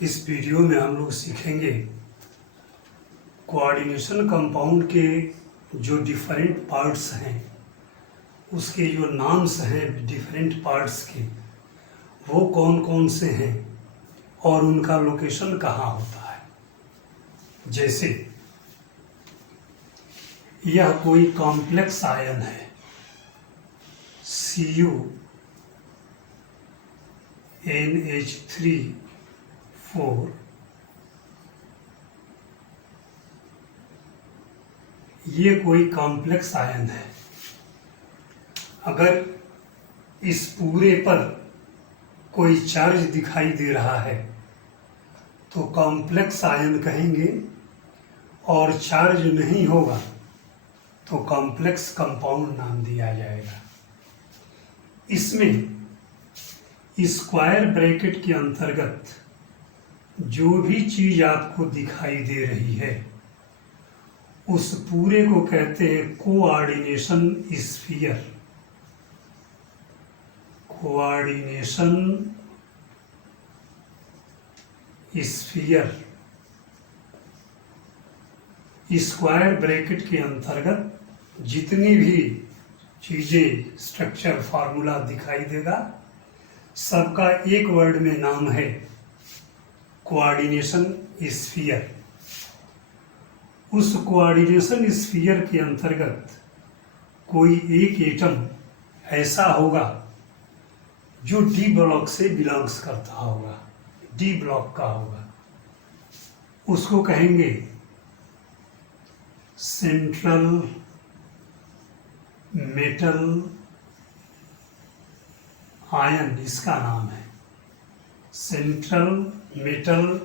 इस वीडियो में हम लोग सीखेंगे कोऑर्डिनेशन कंपाउंड के जो डिफरेंट पार्ट्स हैं, उसके जो नाम्स हैं डिफरेंट पार्ट्स के, वो कौन कौन से हैं और उनका लोकेशन कहाँ होता है। जैसे यह कोई कॉम्प्लेक्स आयन है CuNH3 ये कोई कॉम्प्लेक्स आयन है। अगर इस पूरे पर कोई चार्ज दिखाई दे रहा है तो कॉम्प्लेक्स आयन कहेंगे, और चार्ज नहीं होगा तो कॉम्प्लेक्स कंपाउंड नाम दिया जाएगा। इसमें स्क्वायर ब्रैकेट के अंतर्गत जो भी चीज आपको दिखाई दे रही है उस पूरे को कहते हैं coordination sphere. Coordination sphere square bracket के अंतर्गत जितनी भी चीजें स्ट्रक्चर फार्मूला दिखाई देगा, सबका एक वर्ड में नाम है कोऑर्डिनेशन स्फीयर। उस कोऑर्डिनेशन स्फीयर के अंतर्गत कोई एक एटम ऐसा होगा जो डी ब्लॉक से बिलोंग्स करता होगा, डी ब्लॉक का होगा, उसको कहेंगे सेंट्रल मेटल आयन। इसका नाम है सेंट्रल मेटल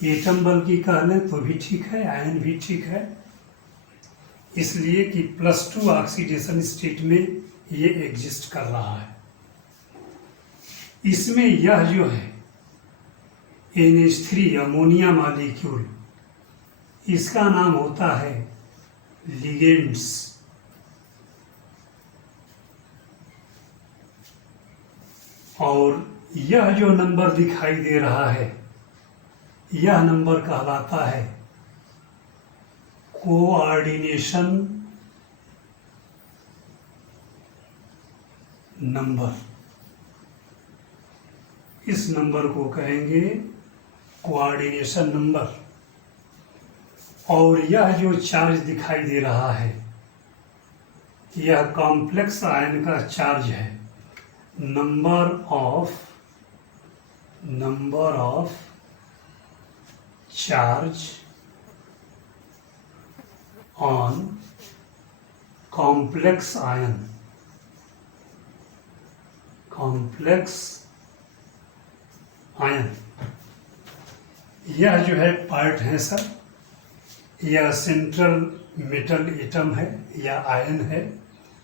एटम, बल्कि कह लें तो भी ठीक है, आयन भी ठीक है, इसलिए कि +2 ऑक्सीडेशन स्टेट में ये एग्जिस्ट कर रहा है। इसमें यह जो है NH3 अमोनिया मॉलिक्यूल, इसका नाम होता है लिगेंड्स। और यह जो नंबर दिखाई दे रहा है, यह नंबर कहलाता है कोऑर्डिनेशन नंबर। इस नंबर को कहेंगे कोऑर्डिनेशन नंबर। और यह जो चार्ज दिखाई दे रहा है, यह कॉम्प्लेक्स आयन का चार्ज है। Number of charge on complex ion. Complex ion यह जो है पार्ट है सर, यह सेंट्रल मेटल एटम है या आयन है।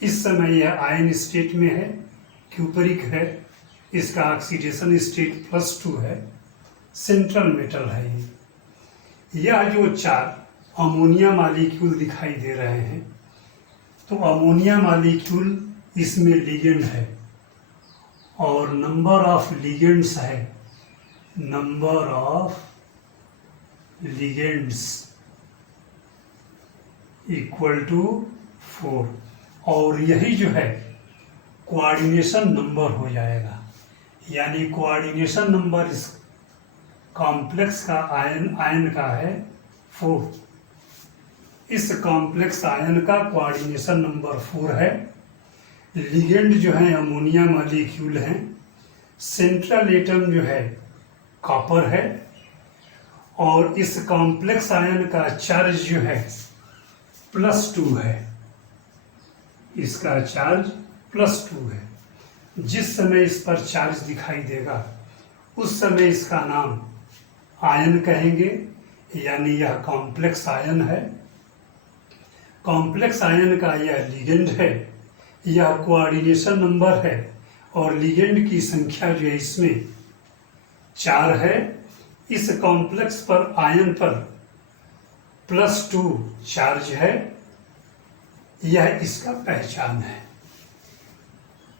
इस समय यह आयन स्टेट में है, क्यूपरिक है, इसका ऑक्सीडेशन स्टेट +2 है, सेंट्रल मेटल है ये। यह जो 4 अमोनिया मॉलिक्यूल दिखाई दे रहे हैं, तो अमोनिया मॉलिक्यूल इसमें लिगेंड है, और नंबर ऑफ लिगेंड्स है, number of ligands equal to 4। और यही जो है कोऑर्डिनेशन नंबर हो जाएगा, यानी कोऑर्डिनेशन नंबर इस कॉम्प्लेक्स का आयन का है 4। इस कॉम्प्लेक्स आयन का कोऑर्डिनेशन नंबर 4 है। लिगेंड जो है अमोनिया मॉलिक्यूल हैं, सेंट्रल एटम जो है कॉपर है, और इस कॉम्प्लेक्स आयन का चार्ज जो है +2 है। इसका चार्ज +2 है। जिस समय इस पर चार्ज दिखाई देगा उस समय इसका नाम आयन कहेंगे, यानी यह कॉम्प्लेक्स आयन है। कॉम्प्लेक्स आयन का यह लिगेंड है, यह कोऑर्डिनेशन नंबर है, और लिगेंड की संख्या जो है इसमें 4 है। इस कॉम्प्लेक्स पर आयन पर +2 चार्ज है, यह इसका पहचान है।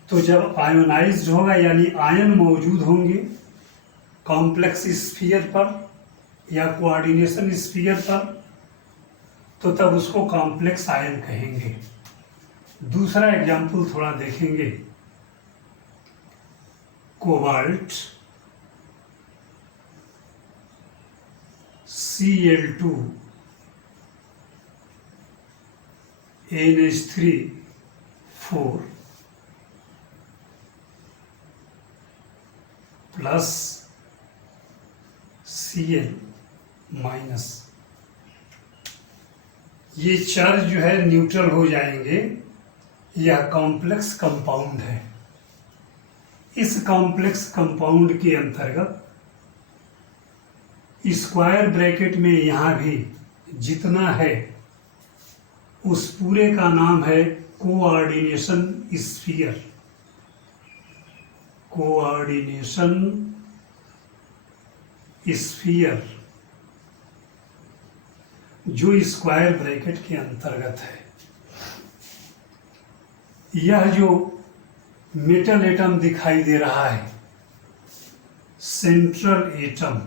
तो जब आयोनाइज्ड होगा यानी आयन मौजूद होंगे कॉम्प्लेक्स स्फीयर पर या कोऑर्डिनेशन स्फीयर पर, तो तब उसको कॉम्प्लेक्स आयन कहेंगे। दूसरा एग्जाम्पल थोड़ा देखेंगे। Cobalt Cl2 NH3 4 plus Cl minus, ये चार्ज जो है न्यूट्रल हो जाएंगे। यह कॉम्प्लेक्स कंपाउंड है। इस कॉम्प्लेक्स कंपाउंड के अंतर्गत स्क्वायर ब्रैकेट में यहाँ भी जितना है उस पूरे का नाम है कोऑर्डिनेशन स्फीयर। कोऑर्डिनेशन स्फीयर जो स्क्वायर ब्रैकेट के अंतर्गत है। यह जो मेटल एटम दिखाई दे रहा है, सेंट्रल एटम,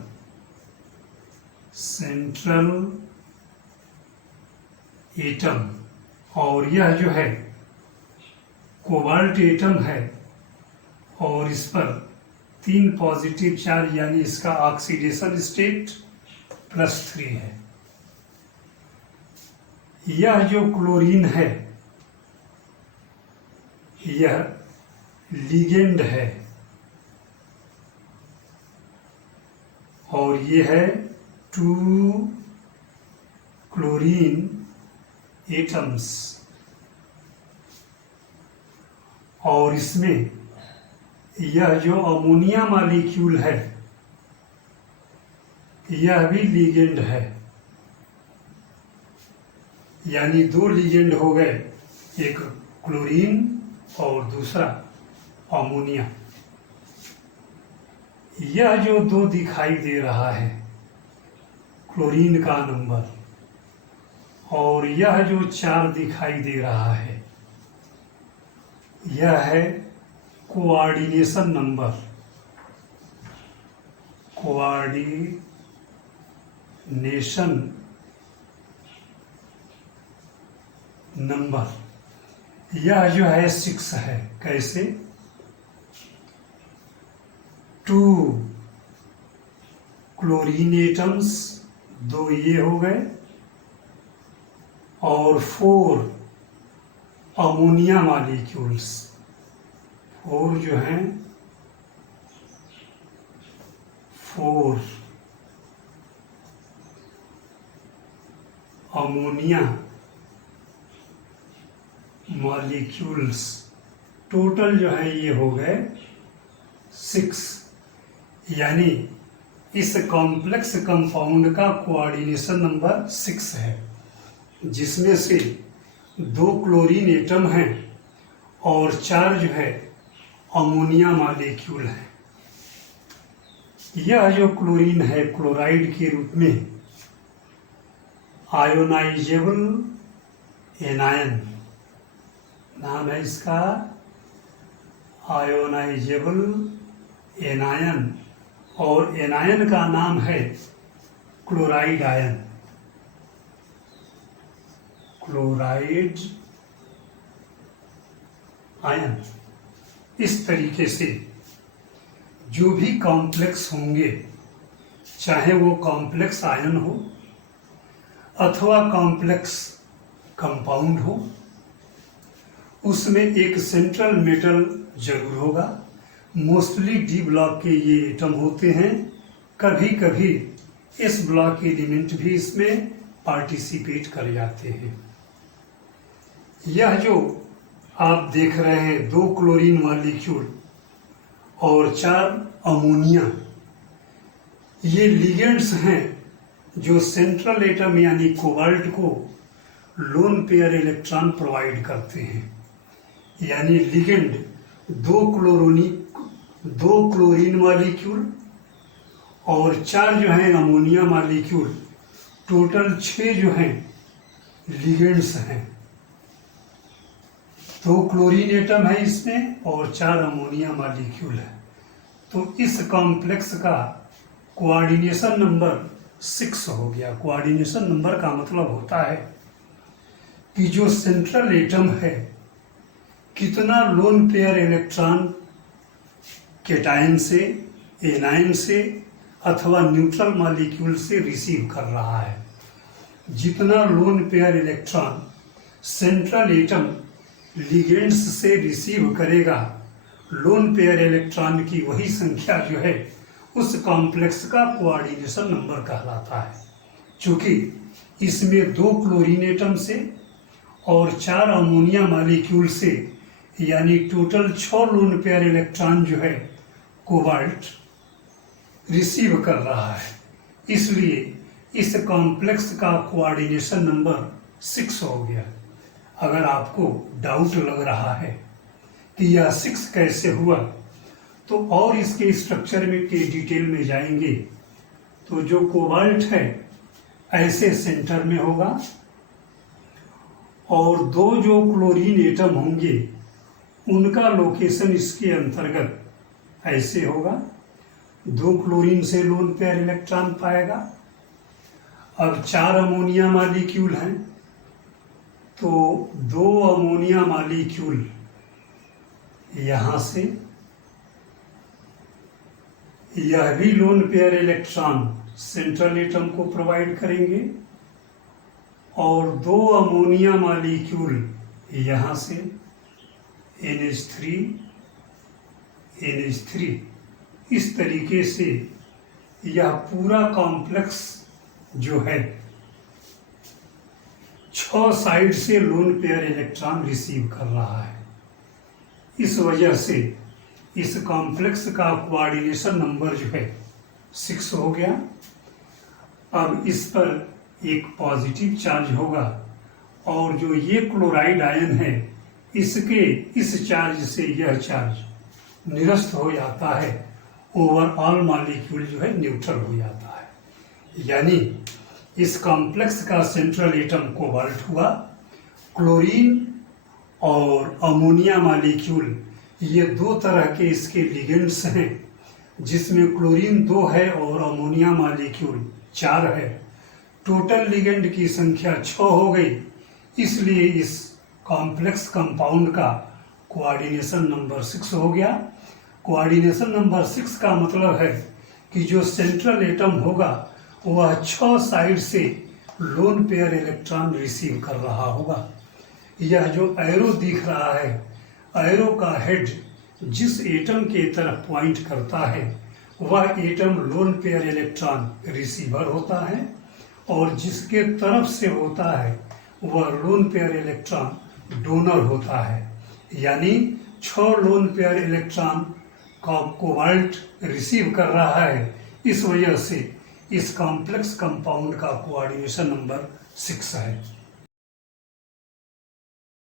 सेंट्रल एटम, और यह जो है कोबाल्ट एटम है, और इस पर 3 पॉजिटिव चार्ज, यानी इसका ऑक्सीडेशन स्टेट +3 है। यह जो क्लोरीन है यह लिगेंड है, और ये है 2 क्लोरीन एटम्स, और इसमें यह जो अमोनिया मॉलिक्यूल है यह भी लिगेंड है, यानी 2 लिगेंड हो गए, एक क्लोरीन और दूसरा अमोनिया। यह जो 2 दिखाई दे रहा है क्लोरीन का नंबर, और यह जो 4 दिखाई दे रहा है यह है कोऑर्डिनेशन नंबर। कोऑर्डिनेशन नंबर यह जो है 6 है। कैसे? 2 क्लोरीन एटम्स, 2 ये हो गए, और 4 अमोनिया मॉलिक्यूल्स, 4 जो हैं 4 अमोनिया मॉलिक्यूल्स, टोटल जो है ये हो गए 6। यानी इस कॉम्प्लेक्स कंपाउंड का कोऑर्डिनेशन नंबर 6 है, जिसमें से 2 क्लोरीन एटम हैं और 4 जो है अमोनिया मॉलिक्यूल है। यह जो क्लोरीन है क्लोराइड के रूप में आयोनाइजेबल एनायन, नाम है इसका आयोनाइजेबल एनायन, और एनायन का नाम है क्लोराइड आयन। Chloride ion. इस तरीके से जो भी कॉम्प्लेक्स होंगे, चाहे वो कॉम्प्लेक्स आयन हो अथवा कॉम्प्लेक्स कंपाउंड हो, उसमें एक सेंट्रल मेटल जरूर होगा। मोस्टली डी ब्लॉक के ये एटम होते हैं, कभी कभी एस ब्लॉक एलिमेंट भी इसमें पार्टिसिपेट कर जाते हैं। यह जो आप देख रहे हैं 2 क्लोरीन मॉलिक्यूल और 4 अमोनिया, ये लिगेंड्स हैं जो सेंट्रल एटम यानी कोबाल्ट को लोन पेयर इलेक्ट्रॉन प्रोवाइड करते हैं। यानी लिगेंड 2 क्लोरीन मॉलिक्यूल और 4 जो हैं अमोनिया मॉलिक्यूल, टोटल 6 जो हैं लिगेंड्स हैं। 2 क्लोरीन एटम है इसमें और 4 अमोनिया मॉलिक्यूल है। तो इस कॉम्प्लेक्स का कोऑर्डिनेशन नंबर 6 हो गया। कोऑर्डिनेशन नंबर का मतलब होता है कि जो सेंट्रल एटम है कितना लोन पेयर इलेक्ट्रॉन कैटायन से, एनायन से अथवा न्यूट्रल मॉलिक्यूल से रिसीव कर रहा है। जितना lone pair electron central atom ligands से रिसीव करेगा, लोन पेयर इलेक्ट्रॉन की वही संख्या जो है उस कॉम्प्लेक्स का कोऑर्डिनेशन नंबर कहलाता है। चूंकि इसमें 2 क्लोरीन एटम से और 4 अमोनिया मॉलिक्यूल से, यानी टोटल 6 लोन पेयर इलेक्ट्रॉन जो है कोबाल्ट रिसीव कर रहा है, इसलिए इस कॉम्प्लेक्स का कोऑर्डिनेशन नंबर 6 हो गया। अगर आपको डाउट लग रहा है कि यह 6 कैसे हुआ, तो और इसके स्ट्रक्चर में के डिटेल में जाएंगे तो जो कोबाल्ट है ऐसे सेंटर में होगा और 2 जो क्लोरीन एटम होंगे उनका लोकेशन इसके अंतर्गत ऐसे होगा। 2 क्लोरीन से लोन पेयर इलेक्ट्रॉन पाएगा। अब 4 अमोनिया मॉलिक्यूल हैं तो 2 अमोनिया मॉलिक्यूल यहाँ से, यह भी lone pair electron central atom को प्रोवाइड करेंगे और 2 अमोनिया मॉलिक्यूल यहाँ से NH3 इस तरीके से यह पूरा कॉम्प्लेक्स जो है 6 साइड से लोन पेयर इलेक्ट्रॉन रिसीव कर रहा है। इस वजह से इस कॉम्प्लेक्स का कोऑर्डिनेशन नंबर जो है 6 हो गया। अब इस पर एक पॉजिटिव चार्ज होगा और जो ये क्लोराइड आयन है इसके इस चार्ज से यह चार्ज निरस्त हो जाता है, ओवरऑल मॉलिक्यूल जो है न्यूट्रल हो जाता है। यानी इस कॉम्प्लेक्स का सेंट्रल एटम कोबाल्ट हुआ, क्लोरीन और अमोनिया मॉलिक्यूल ये 2 तरह के इसके लिगेंड्स हैं, जिसमें क्लोरीन 2 है और अमोनिया मॉलिक्यूल 4 है। टोटल लिगेंड की संख्या 6 हो गई, इसलिए इस कॉम्प्लेक्स कंपाउंड का कोऑर्डिनेशन नंबर 6 हो गया। कोऑर्डिनेशन नंबर 6 का मतलब है कि जो सेंट्रल एटम होगा वह 6 साइड से लोन पेयर इलेक्ट्रॉन रिसीव कर रहा होगा। यह जो एरो दिख रहा है, एरो का हेड जिस एटम के तरफ पॉइंट करता है वह atom lone pair electron receiver होता है और जिसके तरफ से होता है वह लोन पेयर इलेक्ट्रॉन डोनर होता है। यानी 6 लोन पेयर इलेक्ट्रॉन का कोबाल्ट रिसीव कर रहा है। इस वजह से इस कॉम्प्लेक्स कंपाउंड का कोऑर्डिनेशन नंबर 6 है।